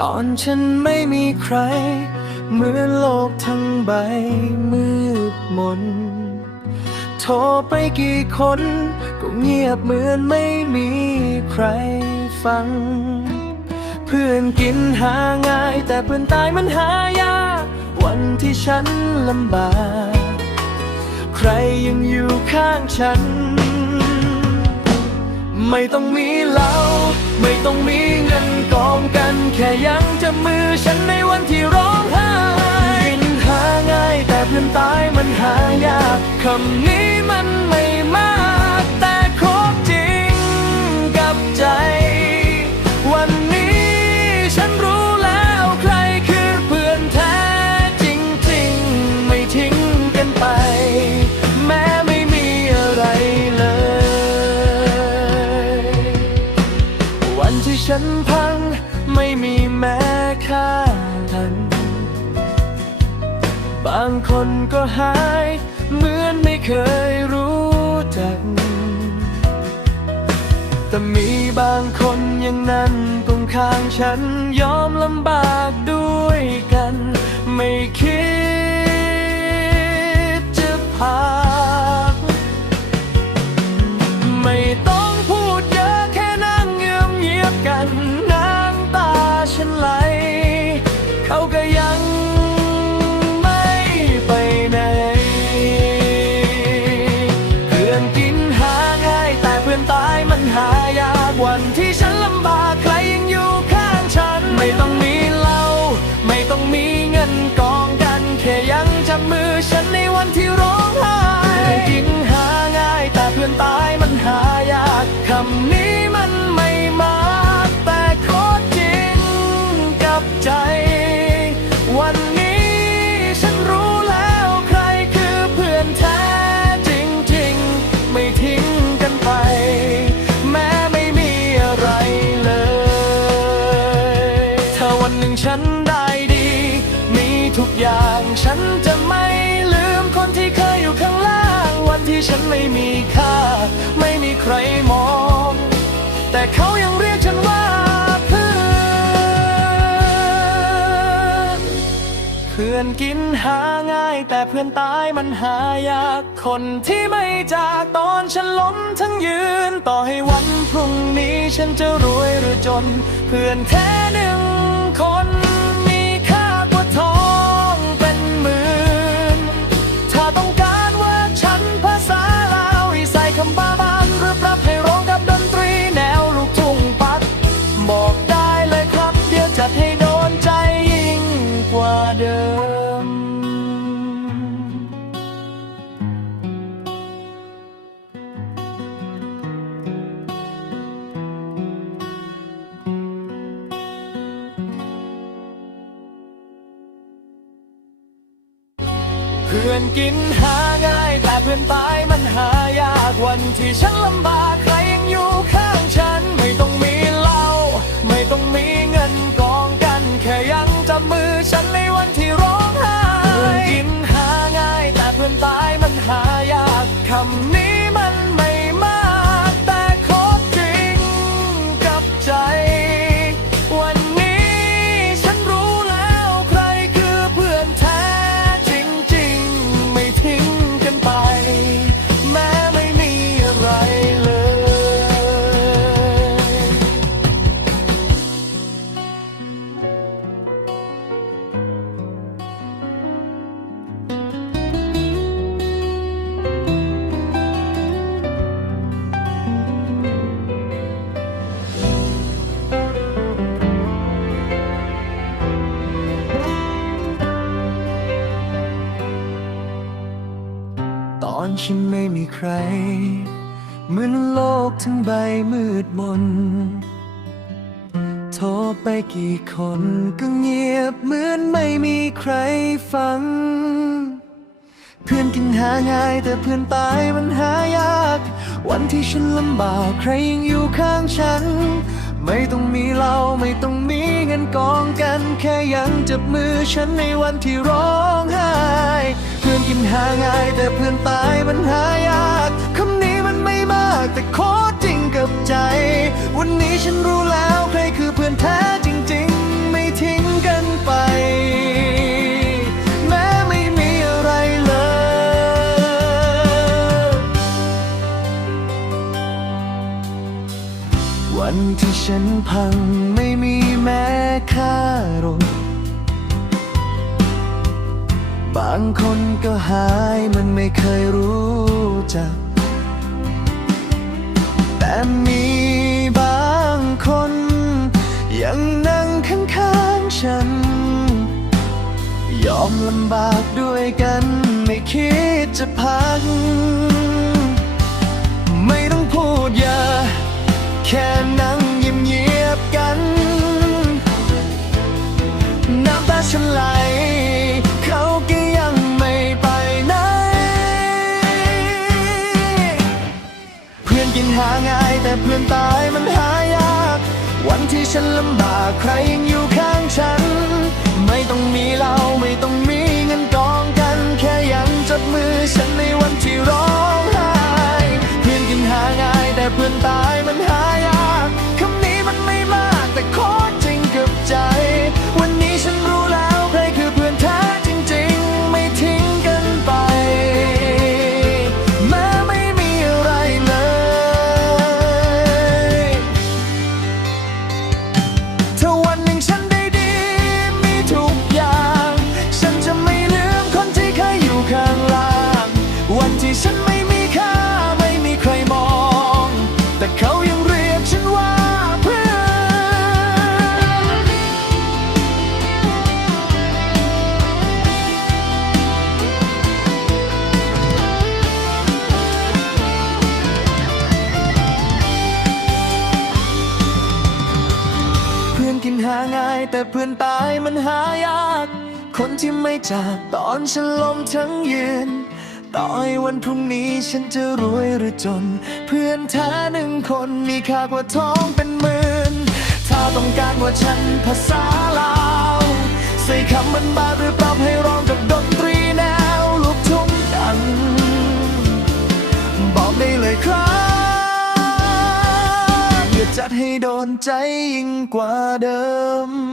ตอนฉันไม่มีใคร เหมือนโลกทั้งใบมืดมน โทรไปกี่คน ก็เงียบเหมือนไม่มีใครฟัง เพื่อนกินหาง่าย แต่เพื่อนตายมันหายาก วันที่ฉันลำบาก ใครยังอยู่ข้างฉัน ไม่ต้องมีเหล้าไม่ต้องมี จะมือฉันในวันที่ร้องไห้กินหาง่ายแต่เพื่อนตายมันหายากคำนี้มันไม่มาก แต่ครบจริงกับใจ วันที่ฉันพังไม่มีแม้ค่าทัน บางคนก็หายเหมือนไม่เคยรู้จัก แต่มีบางคนยังนั่นตรงข้างฉันยอมลำบากด้วยกัน ไม่คิด วันหนึ่งฉันได้ดี มีทุกอย่างฉันจะไม่ลืมคนที่เคยอยู่ข้างล่าง วันที่ฉันไม่มีค่า ไม่มีใครมอง แต่เขายังเรียกฉันว่าเพื่อนเพื่อนกินหาง่าย แต่เพื่อนตายมันหายาก คนที่ไม่จากตอนฉันล้มทั้งยืน ต่อให้วันพรุ่งนี้ฉันจะรวยหรือจน เพื่อนแท้หนึ่ง คนมีค่ากว่าทองเป็นหมื่น ถ้าต้องการว่าฉันภาษาลาวให้ใส่คำบาบานหรือปรับให้ร้องกับดนตรีแนวลูกทุ่งปัดบอกได้เลยครับ เดี๋ยวจัดให้โดนใจยิ่งกว่าเดิม พื่อนกินหาง่าย แต่เพื่อนตายมันหายากวันที่ฉันลำบากใครยังอยู่ข้างฉัน ไม่ต้องมีเหล้าไม่ต้องมี ตอนฉันไม่มีใคร เหมือนโลกทั้งใบมืดมน โทรไปกี่คนก็เงียบเหมือนไม่มีใครฟัง เพื่อนกินหาง่ายแต่เพื่อนตายมันหายาก วันที่ฉันลำบากใครยังอยู่ข้างฉัน ไม่ต้องมีเหล้าไม่ต้องมี กองกันแค่ยังจับมือฉันในวันที่ร้องไห้ เพื่อนกินหาง่ายแต่เพื่อนตายมันหายากคำนี้มันไม่มากแต่โคตรจริงกับใจ วันนี้ฉันรู้แล้วใครคือเพื่อนแท้จริง ๆ ไม่ทิ้งกันไป แม้ไม่มีอะไรเลย วันที่ฉันพังางคนก็หายมันไม่เคยรู้จัก แต่มีบางคน ยังนั่งข้างๆฉัน ยอมลำบากด้วยกัน ไม่คิดจะพัก ไม่ต้องพูดเยอะ แค่นั่งเงียบๆกัน น้ำตาฉันไหล ง่ายแต่เพื่อนตายมันหายาก วันที่ฉันลำบากใครยังอยู่ข้างฉัน ไม่ต้องมีเหล้าไม่ต้องมีเงินกองกัน แค่ยังจับมือฉันในวันที่ร้องไห้เพื่อนกินหาง่ายแต่เพื่อนตายมันหายาก คำนี้มันไม่มากแต่โคตรจริงกับใจ แต่เพื่อนตายมันหายาก คนที่ไม่จากตอนฉันล้มทั้งยืน ต่อให้วันพรุ่งนี้ฉันจะรวยหรือจน เพื่อนแท้หนึ่งคนมีค่ากว่าทองเป็นหมื่น ถ้าต้องการว่าฉันภาษาลาวใส่คำมันบาดหรือปรับให้ร้องกับดนตรีแนวลูกทุ่งดังบอกได้เลยครับอย่าจัดให้โดนใจยิ่งกว่าเดิม